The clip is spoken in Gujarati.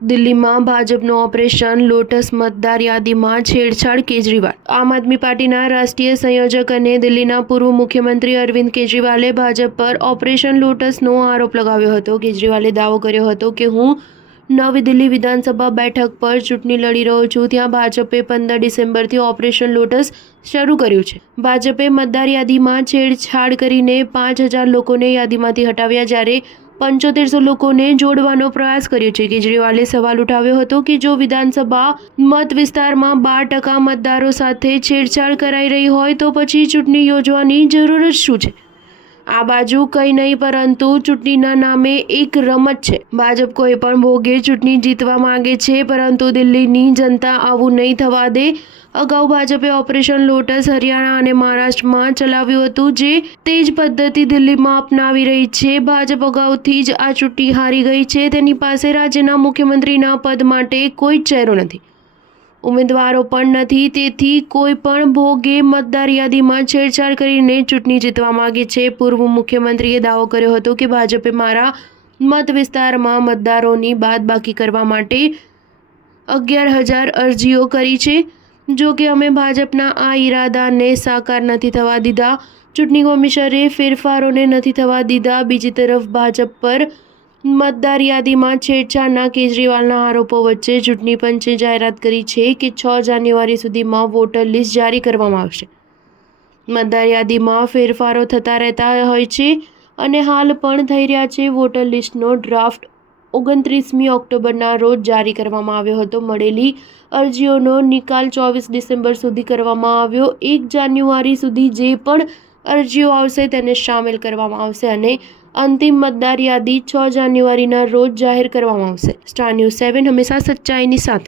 દિલ્હીમાં ભાજપનું ઓપરેશન લોટસ મતદાર યાદીમાં છેડછાડ કેજરીવાલ. આમ આદમી પાર્ટીના રાષ્ટ્રીય સંયોજક અને દિલ્હીના પૂર્વ મુખ્યમંત્રી અરવિંદ કેજરીવાલે ભાજપ પર ઓપરેશન લોટસનો આરોપ લગાવ્યો હતો. કેજરીવાલે દાવો કર્યો હતો કે હું નવી દિલ્હી વિધાનસભા બેઠક પર ચૂંટણી લડી રહ્યો છું. ત્યાં ભાજપે 15 ડિસેમ્બરથી ઓપરેશન લોટસ શરૂ કર્યું છે. ભાજપે મતદાર યાદીમાં છેડછાડ કરીને 5,000 લોકોને યાદીમાંથી હટાવ્યા, જ્યારે 7500 લોકોને જોડવાનો પ્રયાસ કર્યો છે. કેજરીવાલે સવાલ ઉઠાવ્યો હતો કે જો વિધાનસભા મત વિસ્તારમાં 12% મતદારો સાથે છેડછાડ કરાઈ રહી હોય તો પછી ચૂંટણી યોજવાની જરૂર જ શું છે? આ બાજુ કંઈ નહીં, પરંતુ ચૂંટણીના નામે એક રમત છે. ભાજપ કોઈ પણ ભોગે ચૂંટણી જીતવા માંગે છે, પરંતુ દિલ્હીની જનતા આવું નહીં થવા દે. અગાઉ ભાજપે ઓપરેશન લોટસ હરિયાણા અને મહારાષ્ટ્રમાં ચલાવ્યું હતું, જે તે જ પદ્ધતિ દિલ્હીમાં અપનાવી રહી છે. ભાજપ અગાઉથી જ આ ચૂંટણી હારી ગઈ છે. તેની પાસે રાજ્યના મુખ્યમંત્રીના પદ માટે કોઈ ચહેરો નથી, ઉમેદવારો પણ નથી. તેથી કોઈ પણ ભોગે મતદાર યાદીમાં છેડછાડ કરીને ચૂંટણી જીતવા માંગે છે. પૂર્વ મુખ્યમંત્રીએ દાવો કર્યો હતો કે ભાજપે મારા મત વિસ્તારમાં મતદારોની બાદબાકી કરવા માટે 11,000 અરજીઓ કરી છે. જો કે અમે ભાજપના આ ઈરાદાને સાકાર નથી થવા દીધા. ચૂંટણી કમિશનરે ફેરફારોને નથી થવા દીધા. બીજી તરફ ભાજપ પર મતદાર યાદીમાં છેડછાડના કેજરીવાલના આરોપો વચ્ચે ચૂંટણી પંચે જાહેરાત કરી છે કે 6 જાન્યુઆરી સુધીમાં વોટર લિસ્ટ જારી કરવામાં આવશે. મતદાર યાદીમાં ફેરફારો થતા રહેતા હોય છે અને હાલ પણ થઈ રહ્યા છે. વોટર લિસ્ટનો ડ્રાફ્ટ 29મી ઓક્ટોબરના રોજ જારી કરવામાં આવ્યો હતો. મળેલી અરજીઓનો નિકાલ 24 ડિસેમ્બર સુધી કરવામાં આવ્યો. 1 જાન્યુઆરી સુધી જે પણ અરજીઓ આવશે તેને સામેલ કરવામાં આવશે અને અંતિમ મતદાર યાદી 6 જાન્યુઆરીના રોજ જાહેર કરવામાં આવશે. સ્ટાર ન્યૂઝ 7 હંમેશા સચ્ચાઈની સાથે.